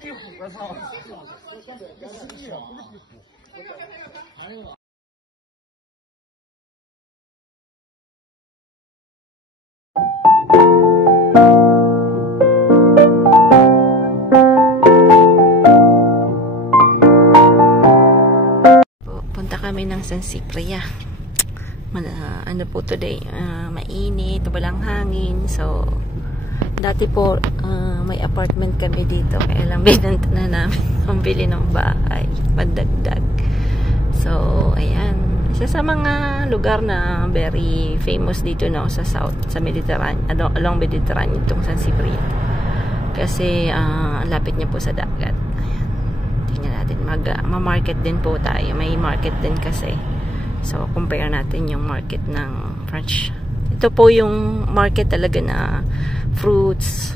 地虎，我操！Punta kami ng San Cipriano. Ano po today, mainit, walang hangin. So dati po may apartment kami dito, kaya lang binenta na namin pambili ng bahay, pandagdag. So ayan, isa sa mga lugar na very famous dito na sa south, sa Mediterranean, along Mediterranean, itong San Cipriano, kasi lapit niya po sa dagat. Ayan, tingnan natin, ma-market din po tayo, may market din kasi. So compare natin yung market ng French. Ito po yung market talaga na fruits.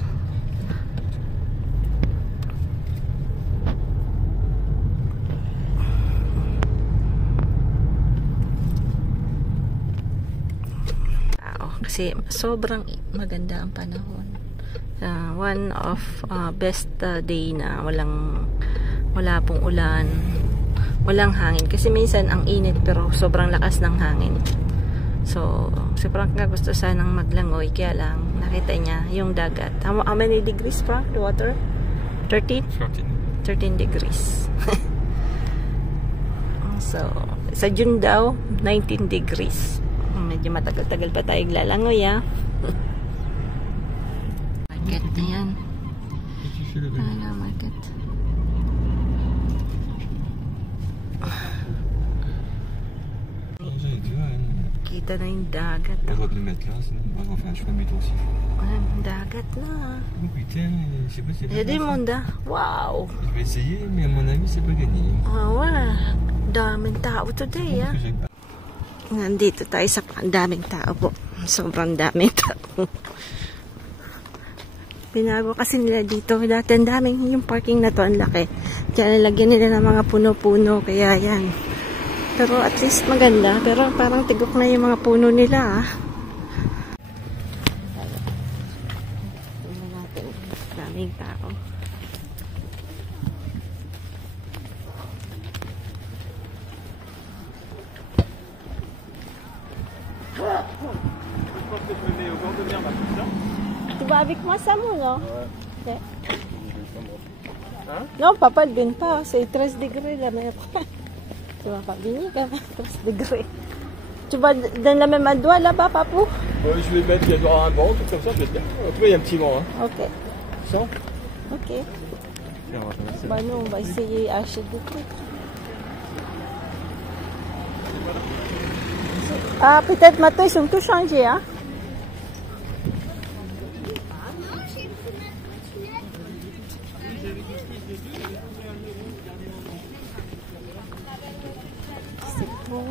Kasi sobrang maganda ang panahon. One of best day na wala pong ulan, walang hangin. Kasi minsan ang init pero sobrang lakas ng hangin. So sobrang gusto sanang maglangoy, kaya lang nakita niya yung dagat. How many degrees, Frank? The water? 13 degrees. So sa June daw 19 degrees. Medyo matagal-tagal pa tayong lalangoy, market na yan. Market. Kita na yung dagat. On va le mettre là, sinon on va faire un chemin métro aussi. Dagat na. Oh putain, je sais pas si c'est Monde. Wow. Je vais essayer, mais à mon avis c'est pas gagné. Wala. Daming tao today, Nandito tayo sa daming tao po. Sobrang daming tao. Binago kasi nila dito. Dati ang daming yung parking na to, ang laki. Kaya nilagyan nila ng mga puno-puno. Kaya yan. Pero at least maganda. Pero parang tigok na yung mga puno nila. Tingnan natin. Daming tao. Tu vas avec moi, Samu, non? Ouais. Hein? Non, papa, ne viens pas. C'est 13 degrés la mer. Tu vas pas venir quand même, 13 degrés. Tu vas dans la même endroit là-bas, papou? Ouais, je vais mettre, il y aura un banc, tout comme ça, je vais te dire. Après, il y a un petit vent. Ok. Ça? Ok. Bah, nous, on va essayer d'acheter des trucs. Peut-être maintenant, ils sont tous changés, C'est bon.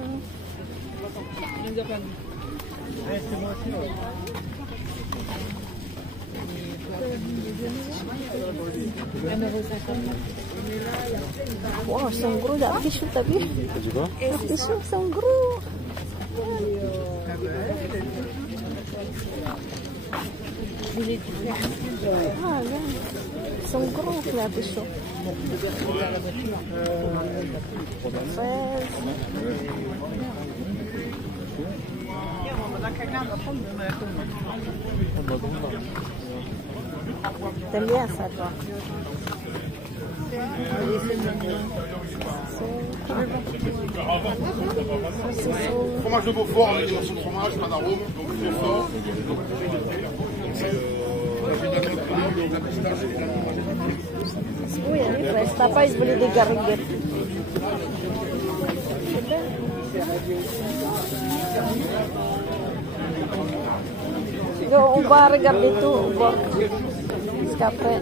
Wow, ils sont gros, les artichauts, t'as vu? Les artichauts sont gros. Ils sont gros, les artichauts. T'aimes bien ça, toi? Fromage de Beaufort avec des morceaux de fromage, pas d'arôme, donc très fort. Oui, reste pas, ils voulaient des gariguettes. On va regarder tout au bord. Jusqu'après.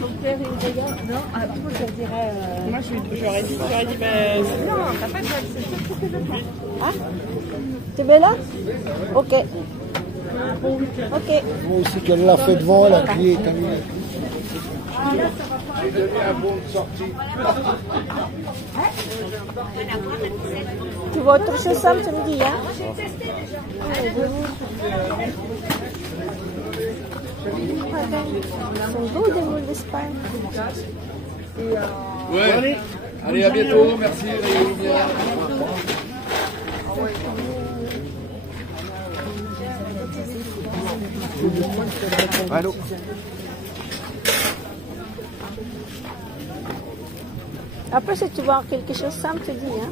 Ton père, il regarde? Non, moi je dirais. Moi j'aurais dit, mais. Non, t'as pas de hein? Tu veux là? Ok. Ok. Moi aussi qu'elle l'a fait devant, elle a crié. J'ai donné un bon de sortie. Tu veux autre chose, Sam, tu me dis, hein? Ils sont beaux, des moules d'Espagne. Ouais. Allez, à bientôt. Merci. Allô. Après, si tu vois quelque chose, Sam, te dis, hein?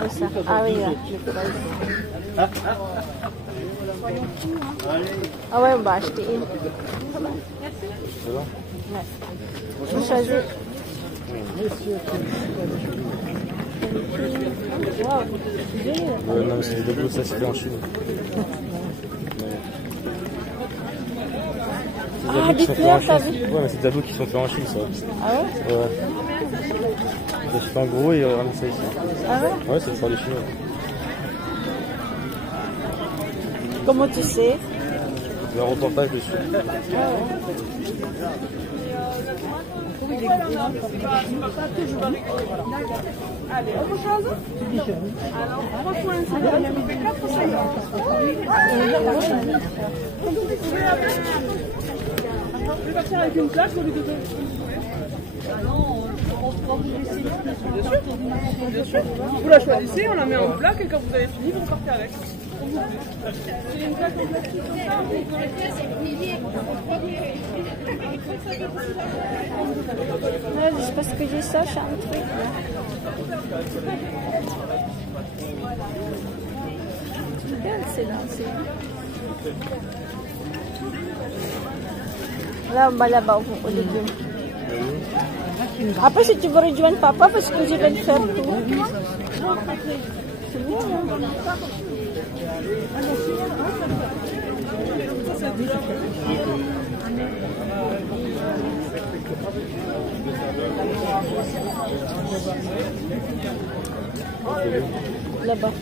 Ah, ça. Ah oui, là. Ah ouais, on va acheter une. Ouais. Je vais choisir. Non, mais c'est des dabos, ça c'est fait en Chine. Ah, des fleurs, t'as vu? Ouais, mais c'est des dabos qui sont faits en Chine, ça. Ah ouais? Ouais. Ils achètent en gros et ils ramènent ça ici. Ah ouais? Ouais, c'est le faire des Chinois. Comment tu sais? Il y a un reportage dessus. Allez, autre chose? Alors, 3 points, c'est bien. 4 ou 5 Je vais partir avec une plaque au lieu de deux. Bien sûr. Vous la choisissez, on la met en plaque et quand vous avez fini, vous repartez avec. C'est une plaque en plastique. Ouais, juste parce que j'ai ça, j'ai un truc. C'est bien, c'est là aussi. Là, on va là-bas au légumes. Après, si tu veux rejoindre papa, parce que je vais le faire tout. C'est bien, hein? Là-bas.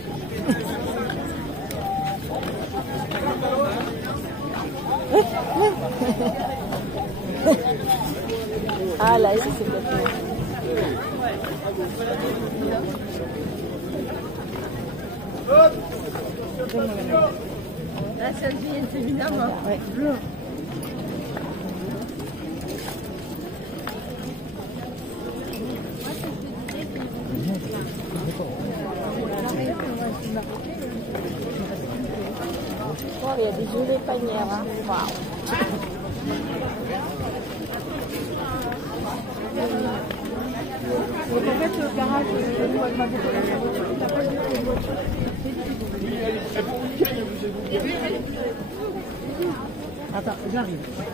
Ah là, ici c'est bien. La seule vie, c'est évidemment. Ouais. Oh, il y a des jolies panières, hein. Waouh. Donc en fait, le garage, nous, elle m'a décollé sa voiture, il n'a pas vu les voitures. Attends, j'arrive. Ouais,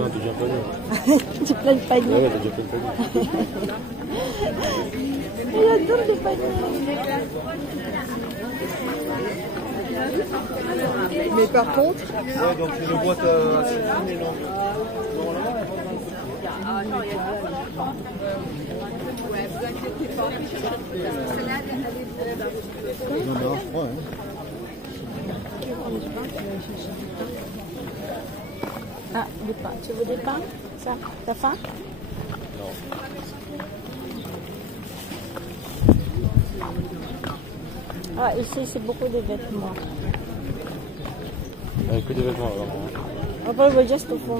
non, t'es déjà pas là. Tu plein de paniers. Ouais, t'as déjà plein de paniers. J'adore les paniers. Mais par contre, Ouais, donc c'est une boîte à siphonner, non. Non, je crois, hein. Ah, des pains. Tu veux des pains? Ça, t'as faim? Ah, ici, c'est beaucoup de vêtements. Avec que des vêtements, alors. Après, on va juste au fond.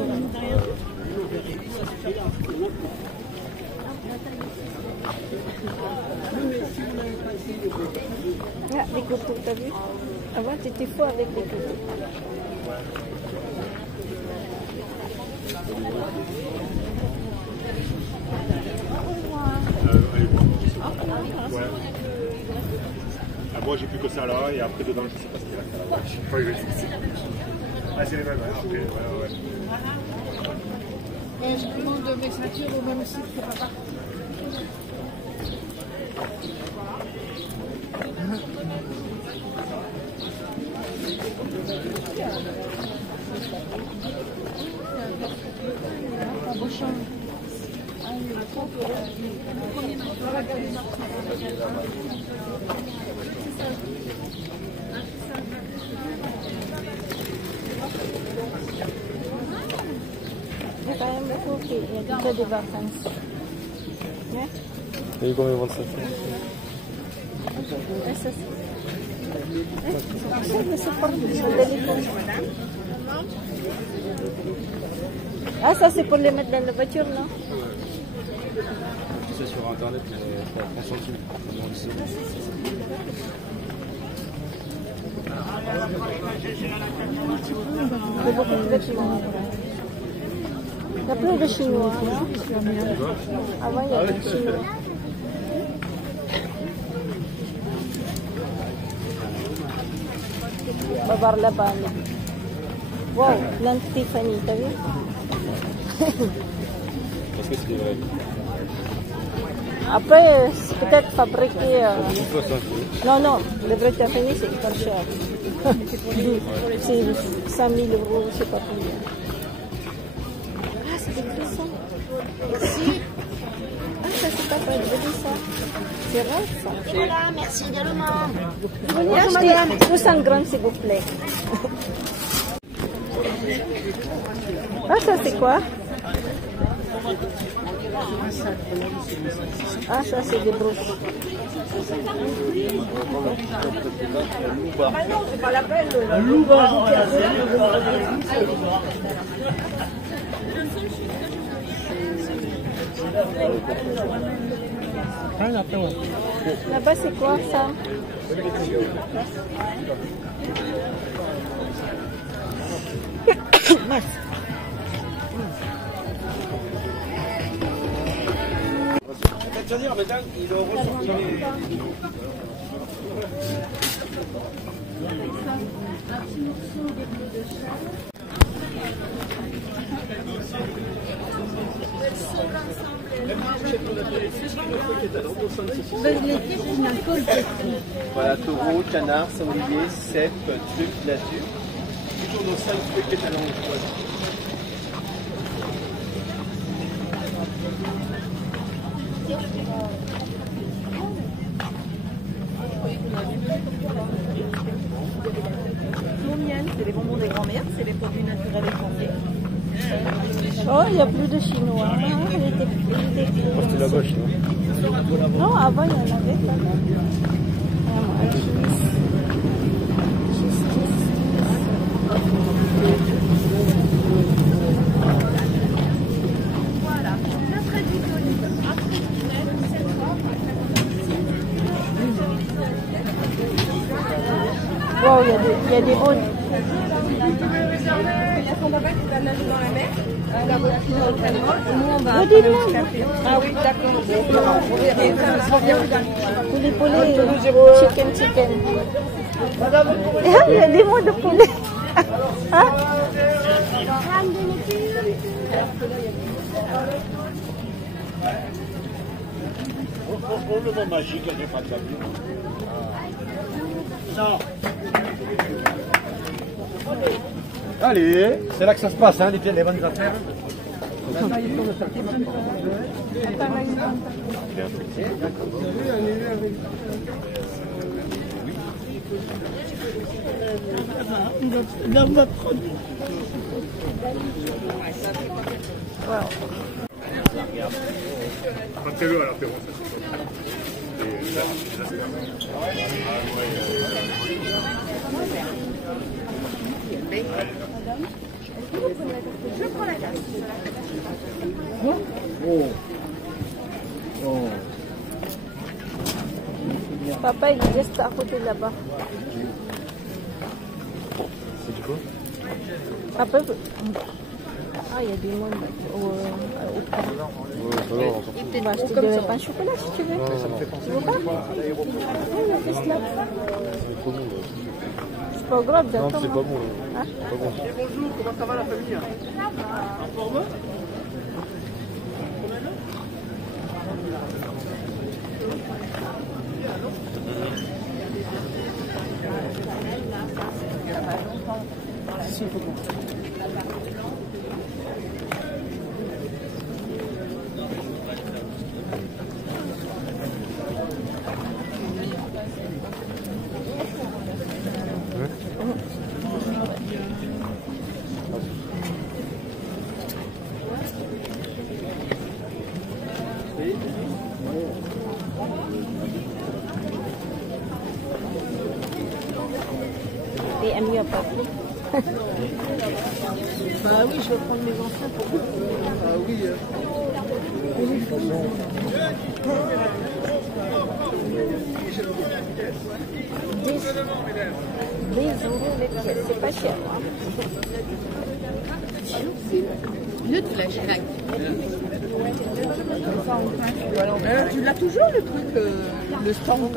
Ah, des couteaux, t'as vu? Avant, t'étais fou avec les couteaux. Ah, moi j'ai plus que ça là et après dedans je sais pas ce qu'il y a. Je sais pas, je sais. Ah c'est les mêmes, ouais. Ok, ouais. je commande mes ceintures au même site que papa. Kaya mo cookie. Ito di vacances. Yeah? Et combien vend ça? Ah, ça c'est pour les mettre dans la voiture, non? C'est sur internet, mais 30 centimes. Il y a plein de Chinois, non? Avant, il y avait des Chinois. On va voir là-bas. Wow, plein de Tiffany, t'as vu? Est-ce que c'est vrai? Après, c'est peut-être fabriqué. Une fois 5 euros. Non, le vrai Tiffany, c'est hyper cher. C'est 5 000 euros, je sais pas combien. Ah, c'est des crissons. Merci. Ah, ça, c'est pas vrai, je dis ça. C'est vrai, ça. Voilà, merci également. Vous voulez acheter 200 grammes, s'il vous plaît. Ah, ça, c'est quoi? Ah, ça, c'est des broches. Ah non, c'est pas la peine. Là-bas, c'est quoi, ça? Voilà, taureau, canard, sanglier, cèpe, truc, nature. Toujours nos 5 trucs étalons. C'est les bonbons des grands-mères, c'est les produits naturels et français. Oh, il n'y a plus de Chinois. Ah, il était C'était là-bas, je sais. non, avant, il y en avait pas. Wow, il y a des hauts. Ah oui, d'accord. Poulet, chicken. Ah, il y a des mots de poulet. Hein? Le mot magique, il n'y a pas de la vie. Non. Allez, c'est là que ça se passe, hein, les bonnes affaires. Rentrez-le à l'apéro. Je prends la tasse. Papa, il reste à côté là-bas. C'est du coup? Après, ah, il y a du monde au camp. Ouais, Bah, je te donnerai pas un chocolat si tu veux. non, ça me fait Tu veux pas? Oui, il y a là. C'est trop bon. Là. C'est pas grave, Non, j'attends. c'est pas bon. Là. Hein? C'est pas bon. Bonjour, comment ça va la famille? En forme? public. Bah oui, je vais prendre mes enfants pour vous. Ah oui. C'est pas cher. Tu l'as toujours le truc, le stand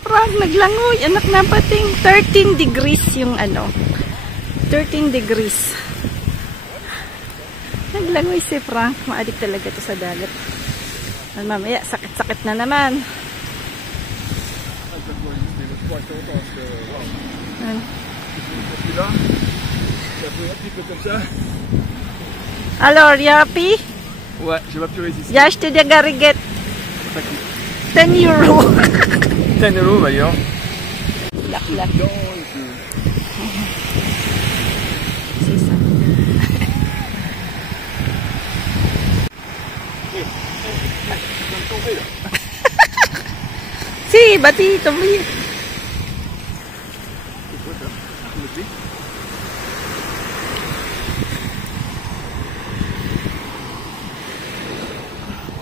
Frank, naglangoy. Anak na pating 13 degrees yung ano. 13 degrees. Naglangoy si Frank. Maadik talaga to sa dagat. At mamaya, sakit-sakit na naman. Alors, you happy? Ouais, je vais plus résister. Ja, je te get 10 euro. 10 euros d'ailleurs. Lak. Si, bati, tumbi.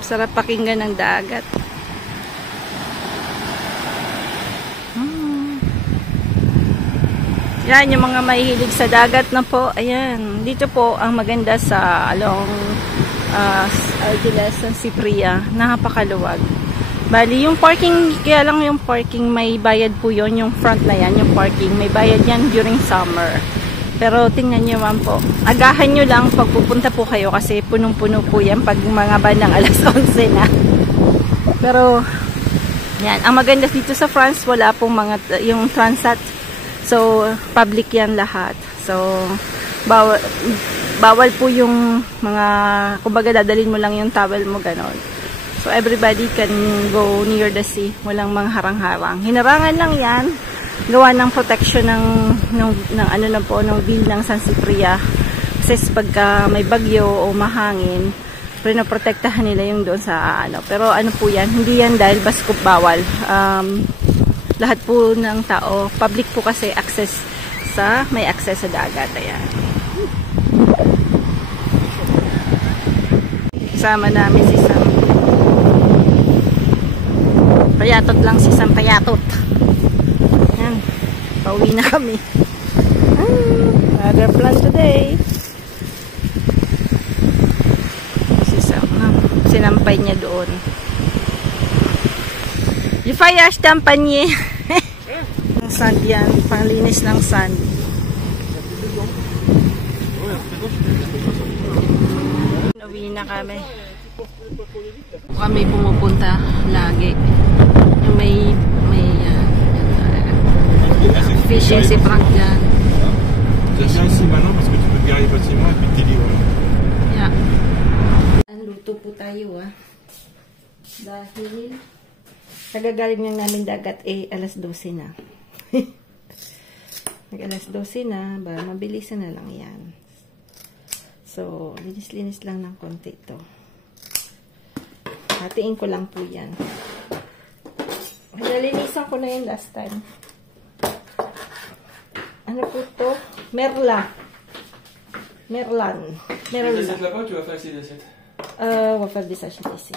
Sarap pakinggan ng dagat. Yan, yung mga mahihilig sa dagat na po. Ayan, dito po ang maganda sa along Ardiles, San Cipriano. Napakaluwag. Bali, yung parking, kaya lang yung parking may bayad po yon, yung front na yan, yung parking. May bayad yan during summer. Pero tingnan nyo man po. Agahan nyo lang pag pupunta po kayo kasi punong-puno po yan pag mga bandang alas 11 na. Pero, yan. Ang maganda dito sa France, wala pong mga, yung Transat. So, public yan lahat. So, bawal po yung mga, kumbaga dadalhin mo lang yung towel mo, ganon. So, everybody can go near the sea. Walang mga harang-harang. Hinarangan lang yan. Gawa ng protection ng ano na po, ng bill ng San Cipriano. Kasi pagka may bagyo o mahangin, pinoprotektahan nila yung doon sa ano. Pero ano po yan, hindi yan dahil baskop bawal. Lahat po ng tao, public po kasi may access sa dagat. Ayan. Kasama namin si Sam. Payatot lang si Sam, payatot. Ayan. Pauwi na kami. Another plan today. Si Sam, sinampay niya doon. Di fayas tampanye. Sand yan, panglinis ng sand. Uwi na kami. Kami pumupunta lagi. Yung may fishing si Frank dyan. Tu viens ici maintenant parce que tu peux te garer facilement et puis t'es libre. Yeah. Ang luto po tayo dahil kagagaling lang namin dagat alas 12 na. Alas 12 na, mabilisan na lang yan. So, linis-linis lang ng konti ito. Hatiin ko lang po yan. Nalinisan ko na yun last time. Ano po ito? Merlan. L'assiette là-bas, tu vas faire ici l'assiette. On va faire des assiettes ici.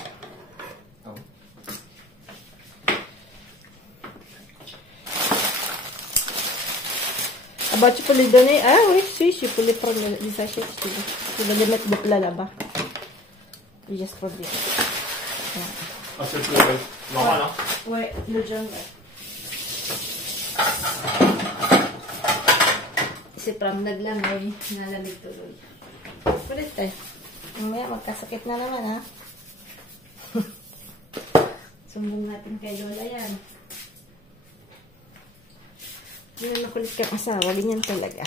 Ah bah tu peux les donner. Ah oui, si, je peux les prendre les assiettes. Tu vas les mettre là-bas. Just for this. Ah, c'est normal, hein? Ouais, le jungle. Si Pram naglangoy, nalamig tuloy. Kulit Mamaya magkasakit na naman ha. Sumbong natin kay Lola yan. Hindi na makulit ka asawa, ganyan talaga.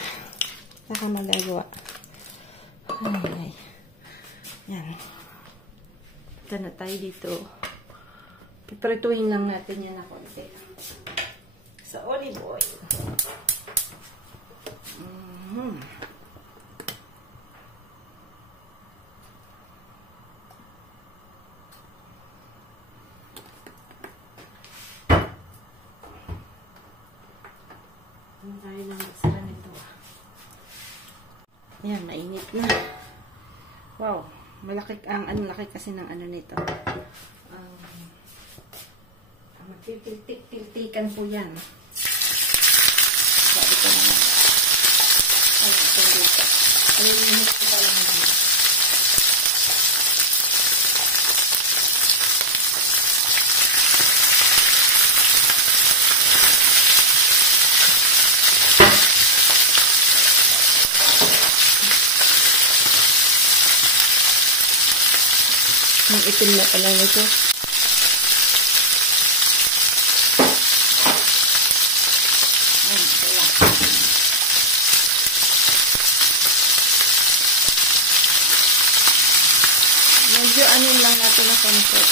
Saka magagawa. Ay. Yan. Ito na tayo dito. Piprituhin lang natin yan na konti. Sa olive oil. Tayo lang Ayan, mainit na. Wow, malaki ang laki kasi ng ano nito. Magtitik-tik-tikan po yan. Sabi ko naman. Ay, ito dito. Alilimit ko pala naman. Ang itim na pala nito. Medyo anin lang natin na konti.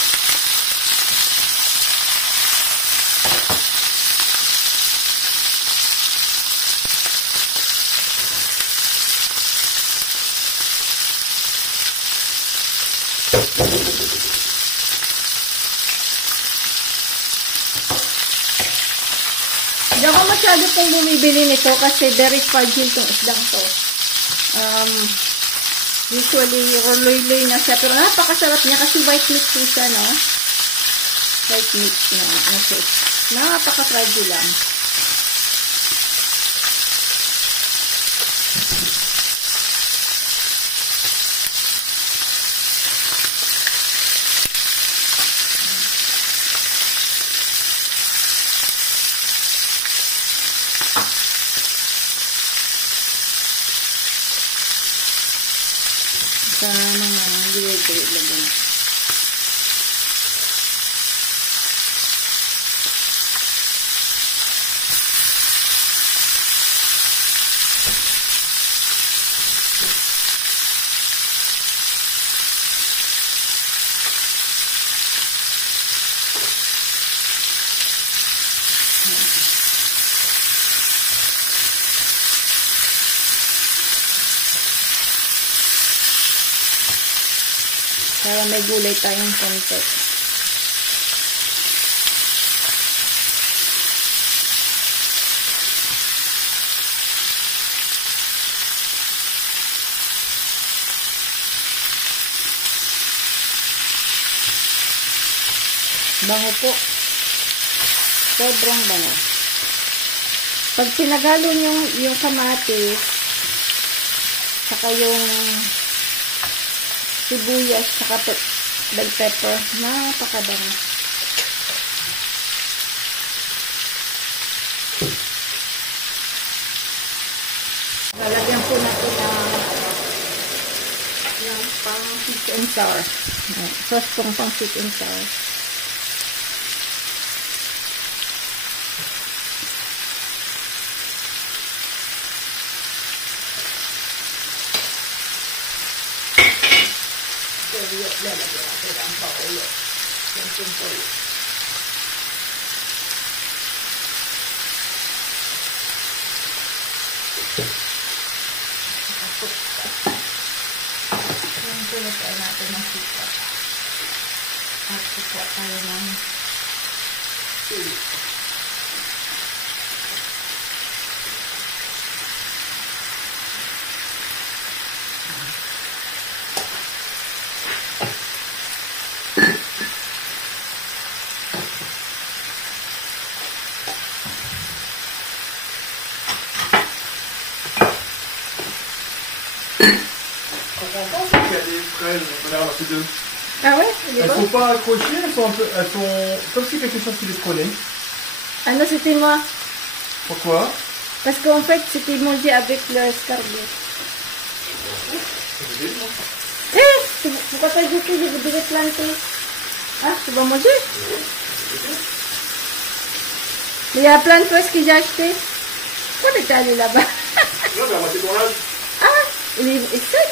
Hindi ako masyado pong bumibili nito kasi very fragile itong isdang to. Usually, roy-loy na siya. Pero napakasarap niya kasi white meat po siya, no? White meat na. Okay. Napaka-fragile lang. Sa mga gilid-gilid lagyan. Para may gulay tayong konti. Bango po. Sobrang bango. Pag pinagalo nyo yung kamatis, saka yung sibuyas, saka bell pepper, napakabango. Lalagyan po natin ng pang sweet and sour. Sauce pong pang sweet and sour. Lalagyan natin ang paulo. Yan simple. Yan pulutan natin ng sika. At kukuha tayo ng sili. Ah ouais? Elles sont pas accrochées, elles sont comme si quelque chose qui les collait. Ah non, c'était moi. Pourquoi? Parce qu'en fait, c'était mangé avec l'escargot. Pourquoi t'as dit que je devais planter? Ah, tu vas manger? Mais il y a plein de choses que j'ai acheté. Pourquoi t'es allé là-bas? Non, mais à moitié ton âge. Ah, il est sec.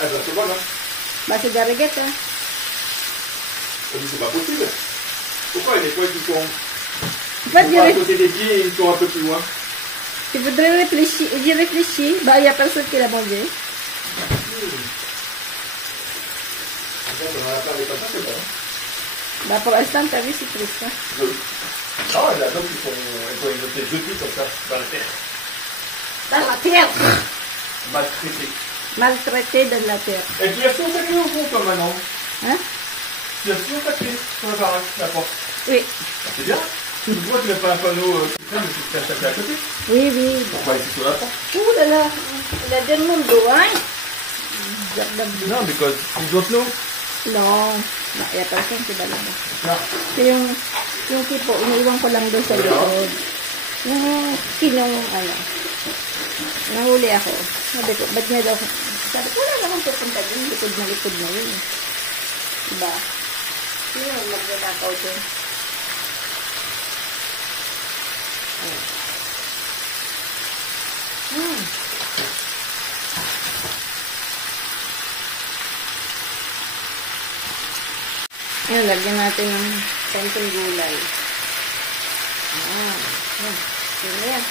Ah, ben c'est bon, là. Bah, c'est de la reguette, hein. On dit c'est pas possible. Pourquoi il y a des fois qui sont En fait, à côté des pieds et ils sont un peu plus loin? tu voudrais réfléchir. J'ai réfléchi. Bah, il n'y a personne qui l'a mangé. Bon, on a la part comme ça, c'est bon. Bah, pour l'instant, t'as vu, c'est triste, hein. Ah, il y a d'autres qui sont. Elles sont jetés deux pieds comme ça, dans la terre. Dans la terre. Maltraité. Maltraité de la terre. Et tu as son papier au fond, toi, maintenant. Hein? Tu as son papier sur la baraque, la porte. Oui. C'est bien. Pourquoi tu n'as pas un panneau mais tu as tapé à côté? Oui, oui. Pourquoi ici sur la porte? Ouh là là. La del mundo, hein? Non, because you don't know. No. Kaya pala siyang kibala mo. No. So yung tipo, iniiwan ko lang doon sa likod. Yung kinong, ano, nahuli ako. Sabi ko, ba't niya daw, sabi ko, wala naman pupunta doon, likod na yun. Diba? Sino maglalakaw doon? Ayan, lagyan natin ng konting gulay. Ayan. Ayan na yan.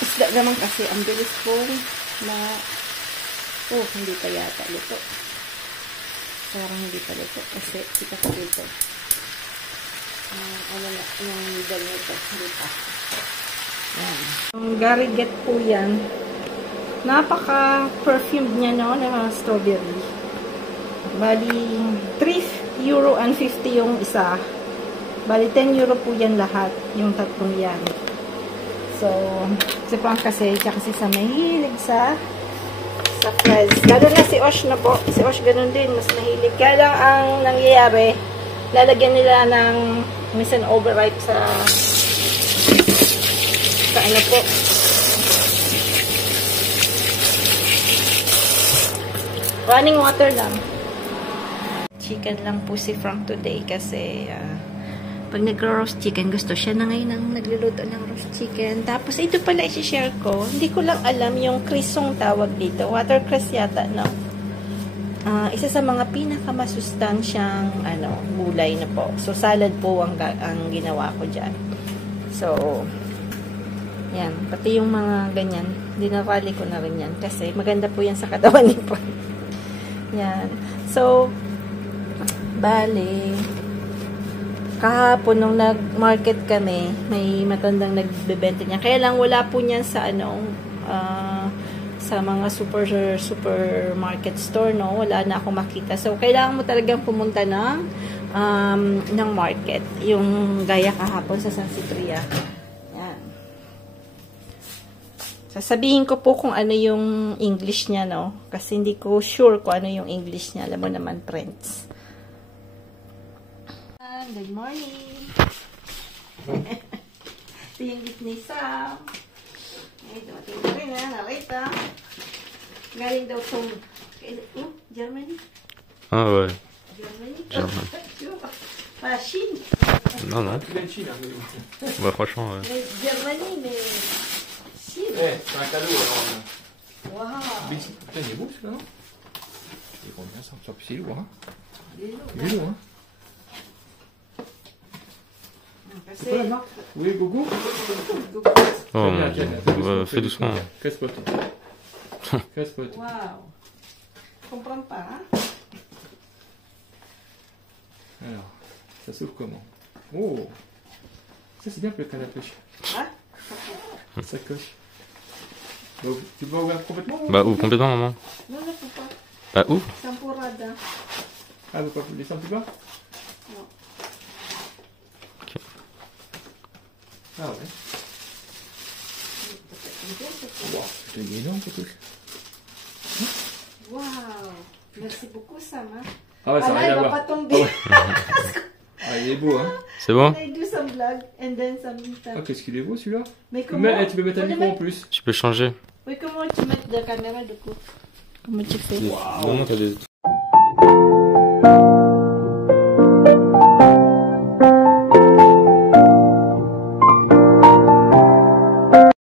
Isda naman kasi, ang bilis pong hindi pa yata luto. Parang hindi pa luto kasi kita ko dito. Ano na, yung middle nito, hindi pa. Yan. Ang Garriget po yan. Napaka-perfumed niya, no? Na mga strawberry. Bali, €3.50 yung isa. Bali, €10 po yan lahat. Yung tatlong yan. So, si Frank kasi, siya kasi sa mahilig sa fries. Lalo na si Osh na po. Si Osh ganun din. Mas mahilig. Kaya lang ang nangyayari, lalagyan nila ng minsan overripe sa ano po. Running water lang. Chicken lang po si Frank today kasi pag nagro-roast chicken, gusto siya na ngayon ang nagluluto ng roast chicken. Tapos ito pala i-share ko. Hindi ko lang alam yung crisong tawag dito. Watercress yata, no? Isa sa mga pinakamasustansyang gulay na po. So, salad po ang ginawa ko dyan. So, yan. Pati yung mga ganyan, dinawali ko na rin yan. Kasi maganda po yan sa katawan ni Frank. Yan. So, bale, kahapon nung nag-market kami, may matandang nagbebenta niya. Kaya lang wala po niyan sa sa mga supermarket store, no? Wala na akong makita. So, kailangan mo talagang pumunta ng market. Yung gaya kahapon sa San Cipriano. Yan. Sasabihin ko po kung ano yung English niya, no? Kasi hindi ko sure kung ano yung English niya. Alam mo naman, friends. Good morning. Ito yung gift ni Sam. Ay, dumating na rin na. Narita. Galing daw itong Germany. Ah ouais. Germany? Germany. Pas Chine. Non, non. Bah, franchement, ouais. Germany, mais Chine. C'est un cadeau, alors. Wow. Putain, il est beau, celui-là, non? Il est combien, ça? C'est lourd, hein? Il est lourd, hein? C'est quoi la marque? Oui, Gogo? Oh, fais doucement. Crespot. Crespot. Wow. Je comprends pas, hein? Alors, ça s'ouvre comment? Oh! Ça, c'est bien pour le canne à pêche. Hein? Ça coche. Donc, tu peux ouvrir complètement? Ou... Bah, ouvre complètement, maman. Non, non, faut pas. Bah, ouvre. Temporada. Ah, vous pouvez pas descendre plus bas? Non. Ok. Ah ouais. Wow, c'est énorme, ce truc. Wow. Merci beaucoup, Sam. Hein? Ah ouais, ça Ah n'a là, rien il à va voir. pas tomber. Ah, il est beau, hein? C'est bon? I do some vlog and then some Ah, qu'est-ce qu'il est beau, celui-là? Mais comment? Tu peux mettre un micro en plus. Tu peux changer. Oui, comment tu mets la caméra du coup? Comment tu fais? Vraiment, t'as des...